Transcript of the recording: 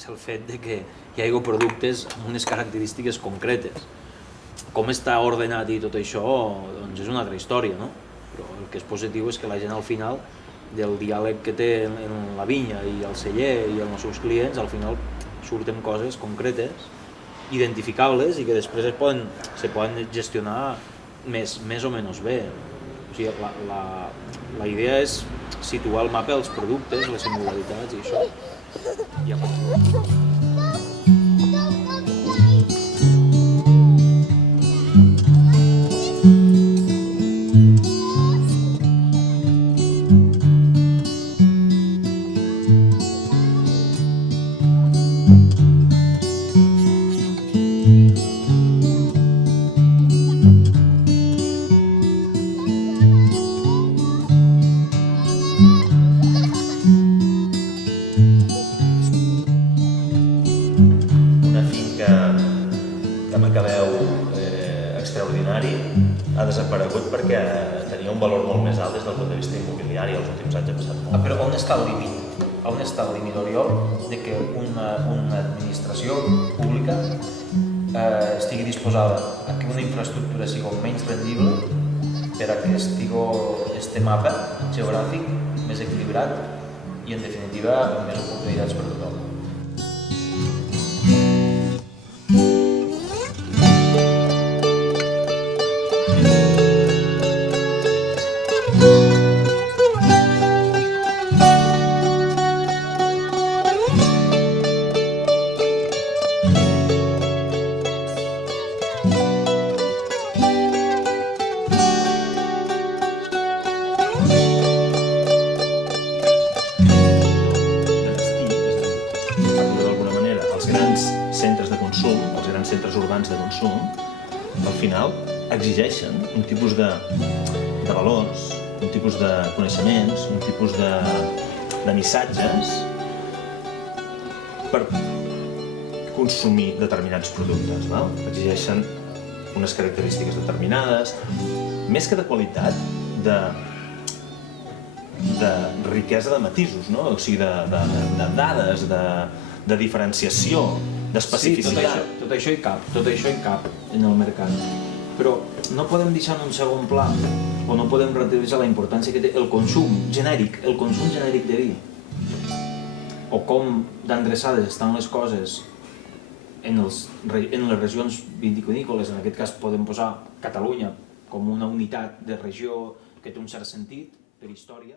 és el fet que hi hagi productes amb unes característiques concretes. Com està ordenat i tot això, doncs és una altra història, no? Però el que és positiu és que la gent al final, del diàleg que té en la vinya i el celler i els seus clients, al final surten coses concretes, identificables i que després se poden gestionar més o menys bé. O sigui, la idea és situar al mapa els productes, les singularitats i això. I a partir extraordinari ha desaparegut perquè tenia un valor molt més alt des del punt de vista immobiliari. Els últims anys ha passat molt. Però on està el límit? On està el límit, Oriol, de que una administració pública estigui disposada a que una infraestructura sigui menys rendible per a que estigui este mapa geogràfic més equilibrat i, en definitiva, amb més oportunitats per a tothom? Centres urbans de consum, al final exigeixen un tipus de valors, un tipus de coneixements, un tipus de missatges per consumir determinats productes. Exigeixen unes característiques determinades, més que de qualitat, de riquesa de matisos, o sigui, de dades, de diferenciació, d'especificitat. Sí, tot això hi cap en el mercat, però no podem deixar en un segon pla o no podem relativitzar la importància que té el consum genèric de vi, o com d'endreçades estan les coses en les regions vitivinícoles. En aquest cas podem posar Catalunya com una unitat de regió que té un cert sentit per història.